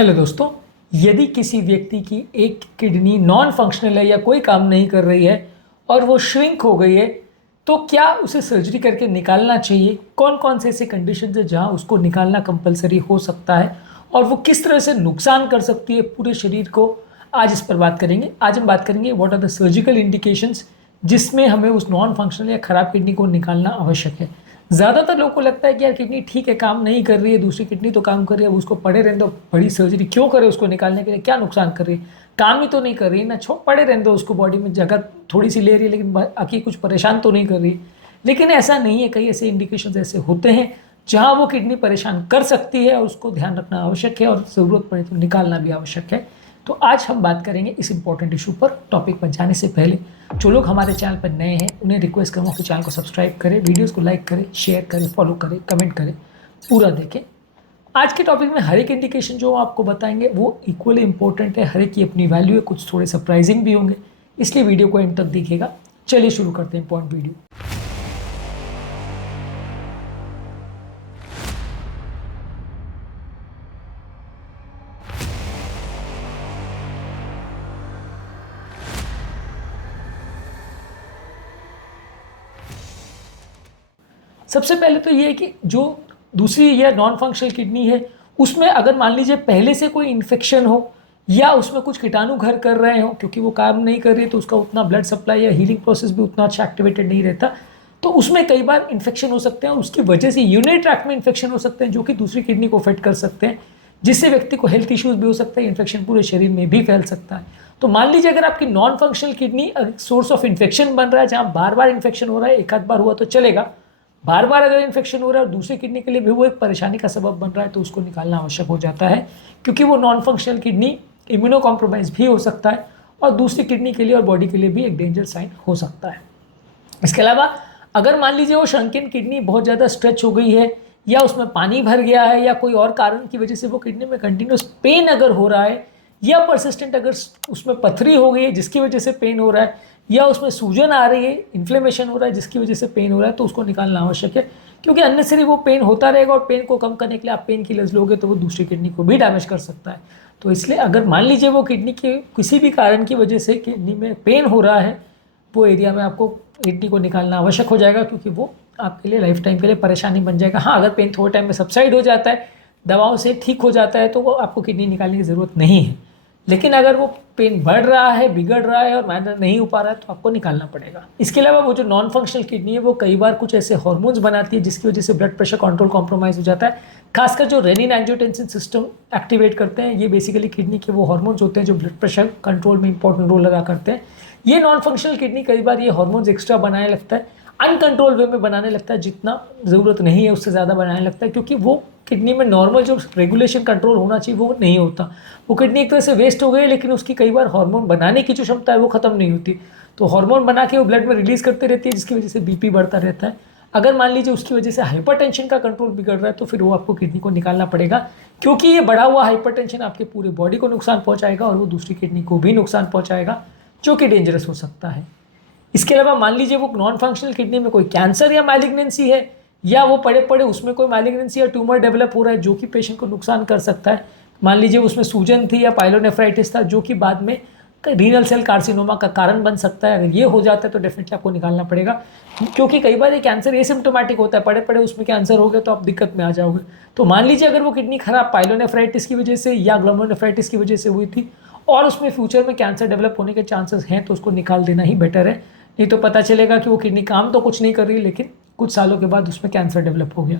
Hello दोस्तों, यदि किसी व्यक्ति की एक किडनी नॉन फंक्शनल है या कोई काम नहीं कर रही है और वो श्रिंक हो गई है, तो क्या उसे सर्जरी करके निकालना चाहिए? कौन कौन से ऐसे कंडीशन है जहां उसको निकालना कंपलसरी हो सकता है और वो किस तरह से नुकसान कर सकती है पूरे शरीर को? आज इस पर बात करेंगे। आज हम बात करेंगे what are the surgical indications जिसमें हमें उस नॉन फंक्शनल या ख़राब किडनी को निकालना आवश्यक है। ज़्यादातर लोगों को लगता है कि यार किडनी ठीक है, काम नहीं कर रही है, दूसरी किडनी तो काम कर रही है, उसको पड़े रहने दो, बड़ी सर्जरी क्यों करे उसको निकालने के लिए, क्या नुकसान कर रही है, काम ही तो नहीं कर रही है ना, छोड़ पड़े रहने दो, उसको बॉडी में जगह थोड़ी सी ले रही है लेकिन बाकी कुछ परेशान तो नहीं कर रही। लेकिन ऐसा नहीं है, कई ऐसे इंडिकेशन ऐसे होते हैं जहाँ वो किडनी परेशान कर सकती है और उसको ध्यान रखना आवश्यक है और ज़रूरत पड़े तो निकालना भी आवश्यक है। तो आज हम बात करेंगे इस इंपॉर्टेंट इशू पर। टॉपिक पर जाने से पहले जो लोग हमारे चैनल पर नए हैं उन्हें रिक्वेस्ट करूँगा कि चैनल को सब्सक्राइब करें, वीडियोस को लाइक करें, शेयर करें, फॉलो करें, कमेंट करें, पूरा देखें। आज के टॉपिक में हर एक इंडिकेशन जो आपको बताएंगे वो इक्वली इंपॉर्टेंट है, हर एक की अपनी वैल्यू है, कुछ थोड़े सरप्राइजिंग भी होंगे, इसलिए वीडियो को एंड तक देखिएगा। चलिए शुरू करते हैं इंपॉर्टेंट वीडियो। सबसे पहले तो ये है कि जो दूसरी या नॉन फंक्शनल किडनी है उसमें अगर मान लीजिए पहले से कोई इन्फेक्शन हो या उसमें कुछ कीटाणु घर कर रहे हो, क्योंकि वो काम नहीं कर रही तो उसका उतना ब्लड सप्लाई या हीलिंग प्रोसेस भी उतना अच्छा एक्टिवेटेड नहीं रहता, तो उसमें कई बार इन्फेक्शन हो सकते हैं और उसकी वजह से यूरिनरी ट्रैक्ट में इन्फेक्शन हो सकते हैं जो कि दूसरी किडनी को अफेक्ट कर सकते हैं, जिससे व्यक्ति को हेल्थ इश्यूज भी हो सकता है, इन्फेक्शन पूरे शरीर में भी फैल सकता है। तो मान लीजिए अगर आपकी non functional kidney source of infection बन रहा है, जहाँ बार बार इन्फेक्शन हो रहा है, एक आध बार हुआ तो चलेगा, बार बार अगर इन्फेक्शन हो रहा है और दूसरी किडनी के लिए भी वो एक परेशानी का सबब बन रहा है तो उसको निकालना आवश्यक हो जाता है, क्योंकि वो non functional kidney immuno compromise भी हो सकता है और दूसरी किडनी के लिए और बॉडी के लिए भी एक डेंजर साइन हो सकता है। इसके अलावा अगर मान लीजिए वो शंकिन किडनी बहुत ज़्यादा स्ट्रेच हो गई है या उसमें पानी भर गया है या कोई और कारण की वजह से वो किडनी में कंटिन्यूस पेन अगर हो रहा है या परसिस्टेंट अगर उसमें पथरी हो गई है जिसकी वजह से पेन हो रहा है या उसमें सूजन आ रही है, इन्फ्लेमेशन हो रहा है जिसकी वजह से पेन हो रहा है, तो उसको निकालना आवश्यक है, क्योंकि अननेसेसरी वो पेन होता रहेगा और पेन को कम करने के लिए आप पेन किलर्स लोगे तो वो दूसरी किडनी को भी डैमेज कर सकता है। तो इसलिए अगर मान लीजिए वो किडनी के किसी भी कारण की वजह से किडनी में पेन हो रहा है, वो एरिया में आपको किडनी को निकालना आवश्यक हो जाएगा, क्योंकि वो आपके लिए लाइफ टाइम के लिए परेशानी बन जाएगा। हाँ, अगर पेन थोड़े टाइम में सबसाइड हो जाता है, दवाओं से ठीक हो जाता है, तो वो आपको किडनी निकालने की ज़रूरत नहीं है। लेकिन अगर वो पेन बढ़ रहा है, बिगड़ रहा है और मैनर नहीं हो पा रहा है तो आपको निकालना पड़ेगा। इसके अलावा वो जो नॉन फंक्शनल किडनी है वो कई बार कुछ ऐसे हार्मोन्स बनाती है जिसकी वजह से ब्लड प्रेशर कंट्रोल कॉम्प्रोमाइज़ हो जाता है। खासकर जो रेनिन एंजियोटेंसिन सिस्टम एक्टिवेट करते हैं, ये बेसिकली किडनी के वो हार्मोन्स होते हैं जो ब्लड प्रेशर कंट्रोल में इंपॉर्टेंट रोल लगा करते हैं। ये नॉन फंक्शनल किडनी कई बार ये हार्मोन्स एक्स्ट्रा बनाने लगता है, अनकंट्रोल वे में बनाने लगता है, जितना ज़रूरत नहीं है उससे ज़्यादा बनाने लगता है, क्योंकि वो किडनी में नॉर्मल जो रेगुलेशन कंट्रोल होना चाहिए वो नहीं होता। वो किडनी एक तरह से वेस्ट हो गई, लेकिन उसकी कई बार हार्मोन बनाने की जो क्षमता है वो ख़त्म नहीं होती, तो हार्मोन बना के वो ब्लड में रिलीज़ करते रहती है, जिसकी वजह से बीपी बढ़ता रहता है। अगर मान लीजिए उसकी वजह से हाइपरटेंशन का कंट्रोल बिगड़ रहा है तो फिर वो आपको किडनी को निकालना पड़ेगा, क्योंकि ये बढ़ा हुआ हाइपरटेंशन आपके पूरे बॉडी को नुकसान पहुँचाएगा और वो दूसरी किडनी को भी नुकसान पहुँचाएगा, जो कि डेंजरस हो सकता है। इसके अलावा मान लीजिए वो नॉन फंक्शनल किडनी में कोई कैंसर या मैलिग्नेंसी है, या वो पड़े पड़े उसमें कोई मैलिग्नेंसी या ट्यूमर डेवलप हो रहा है जो कि पेशेंट को नुकसान कर सकता है। मान लीजिए उसमें सूजन थी या पाइलोनेफ्राइटिस था जो कि बाद में रीनल सेल कार्सिनोमा का कारण बन सकता है। अगर ये हो जाता है तो डेफिनेटली आपको निकालना पड़ेगा, क्योंकि कई बार ये कैंसर एसिम्प्टोमेटिक होता है, पड़े पड़े उसमें कैंसर हो गया तो आप दिक्कत में आ जाओगे। तो मान लीजिए अगर वो किडनी खराब पाइलोनेफ्राइटिस की वजह से या ग्लोमेरुलोनेफ्राइटिस की वजह से हुई थी और उसमें फ्यूचर में कैंसर डेवलप होने के चांसेस हैं, तो उसको निकाल देना ही बेटर है, नहीं तो पता चलेगा कि वो किडनी काम तो कुछ नहीं कर रही लेकिन कुछ सालों के बाद उसमें कैंसर डेवलप हो गया।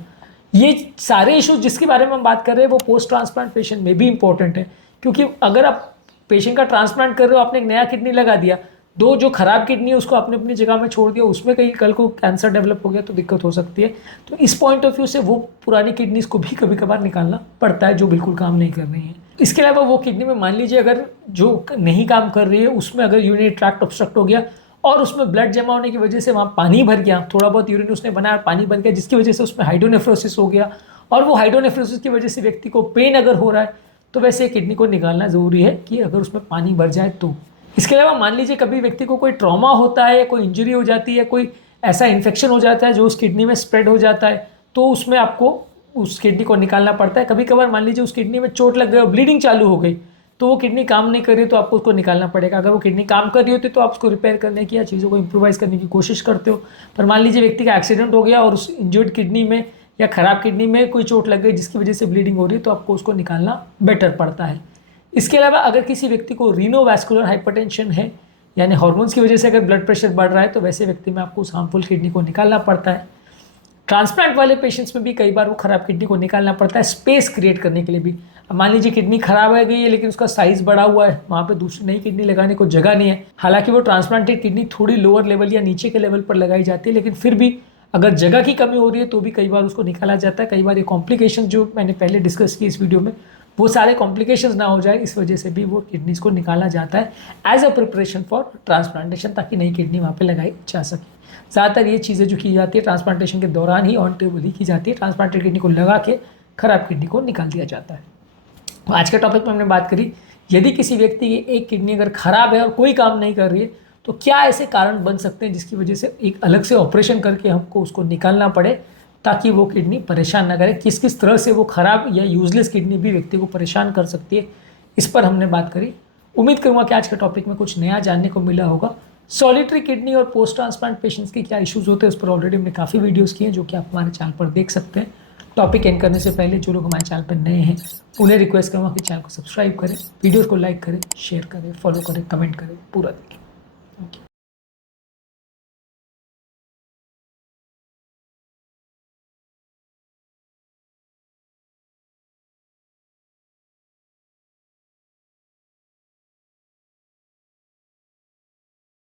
ये सारे इश्यूज जिसके बारे में हम बात कर रहे हैं वो पोस्ट ट्रांसप्लांट पेशेंट में भी इंपॉर्टेंट है, क्योंकि अगर आप पेशेंट का ट्रांसप्लांट कर रहे हो, आपने एक नया किडनी लगा दिया, दो जो खराब किडनी है उसको आपने अपनी जगह में छोड़ दिया, उसमें कहीं कल को कैंसर डेवलप हो गया तो दिक्कत हो सकती है। तो इस पॉइंट ऑफ व्यू से वो पुरानी किडनीज को भी कभी कभार निकालना पड़ता है जो बिल्कुल काम नहीं कर रही है। इसके अलावा वो किडनी में मान लीजिए अगर जो नहीं काम कर रही है उसमें अगर यूरिनरी ट्रैक्ट ऑब्स्ट्रक्ट हो गया और उसमें ब्लड जमा होने की वजह से वहाँ पानी भर गया, थोड़ा बहुत यूरिन उसने बनाया, पानी बन गया, जिसकी वजह से उसमें हाइड्रोनेफ्रोसिस हो गया, और वो हाइड्रोनेफ्रोसिस की वजह से व्यक्ति को पेन अगर हो रहा है तो वैसे किडनी को निकालना ज़रूरी है कि अगर उसमें पानी भर जाए तो। इसके अलावा मान लीजिए कभी व्यक्ति को कोई ट्रॉमा होता है या कोई इंजरी हो जाती है, कोई ऐसा इन्फेक्शन हो जाता है जो उस किडनी में स्प्रेड हो जाता है, तो उसमें आपको उस किडनी को निकालना पड़ता है। कभी कभार मान लीजिए उस किडनी में चोट लग गई और ब्लीडिंग चालू हो गई, तो वो किडनी काम नहीं कर रही तो आपको उसको निकालना पड़ेगा। अगर वो किडनी काम कर रही होती तो आप उसको रिपेयर करने की या चीज़ों को इम्प्रोवाइज़ करने की कोशिश करते हो। पर मान लीजिए व्यक्ति का एक्सीडेंट हो गया और उस इंजर्ड किडनी में या ख़राब किडनी में कोई चोट लग गई जिसकी वजह से ब्लीडिंग हो रही है, तो आपको उसको निकालना बेटर पड़ता है। इसके अलावा अगर किसी व्यक्ति को रीनोवैस्कुलर हाइपरटेंशन है, यानी हार्मोन्स की वजह से अगर ब्लड प्रेशर बढ़ रहा है, तो वैसे व्यक्ति में आपको उस हार्मफुल किडनी को निकालना पड़ता है। ट्रांसप्लांट वाले पेशेंट्स में भी कई बार वो खराब किडनी को निकालना पड़ता है स्पेस क्रिएट करने के लिए भी। अब मान लीजिए किडनी खराब है गई है लेकिन उसका साइज बढ़ा हुआ है, वहाँ पे दूसरी नई किडनी लगाने को जगह नहीं है। हालांकि वो ट्रांसप्लांटेड किडनी थोड़ी लोअर लेवल या नीचे के लेवल पर लगाई जाती है, लेकिन फिर भी अगर जगह की कमी हो रही है तो भी कई बार उसको निकाला जाता है। कई बार ये कॉम्प्लिकेशन जो मैंने पहले डिस्कस की इस वीडियो में, वो सारे कॉम्प्लिकेशंस ना हो जाए, इस वजह से भी वो किडनीज को निकाला जाता है as a preparation for transplantation, ताकि नई किडनी वहाँ पे लगाई जा सके। ज़्यादातर ये चीज़ें जो की जाती है ट्रांसप्लांटेशन के दौरान ही ऑन टेबल ही की जाती है। ट्रांसप्लांटेड किडनी को लगा के खराब किडनी को निकाल दिया जाता है। आज के टॉपिक में हमने बात करी, यदि किसी व्यक्ति की एक किडनी अगर खराब है और कोई काम नहीं कर रही है, तो क्या ऐसे कारण बन सकते हैं जिसकी वजह से एक अलग से ऑपरेशन करके हमको उसको निकालना पड़े ताकि वो किडनी परेशान ना करे। किस किस तरह से वो खराब या यूजलेस किडनी भी व्यक्ति को परेशान कर सकती है, इस पर हमने बात करी। उम्मीद करूँगा कि आज के टॉपिक में कुछ नया जानने को मिला होगा। सॉलिटरी किडनी और पोस्ट ट्रांसप्लांट पेशेंट्स के क्या इश्यूज होते हैं उस पर ऑलरेडी हमने काफ़ी वीडियोस किए हैं जो कि आप हमारे चैनल पर देख सकते हैं। टॉपिक एंड करने से पहले जो लोग हमारे चैनल पर नए हैं उन्हें रिक्वेस्ट करूँगा कि चैनल को सब्सक्राइब करें, वीडियोस को लाइक करें, शेयर करें, फॉलो करें, कमेंट करें, पूरा देखें। Thank you.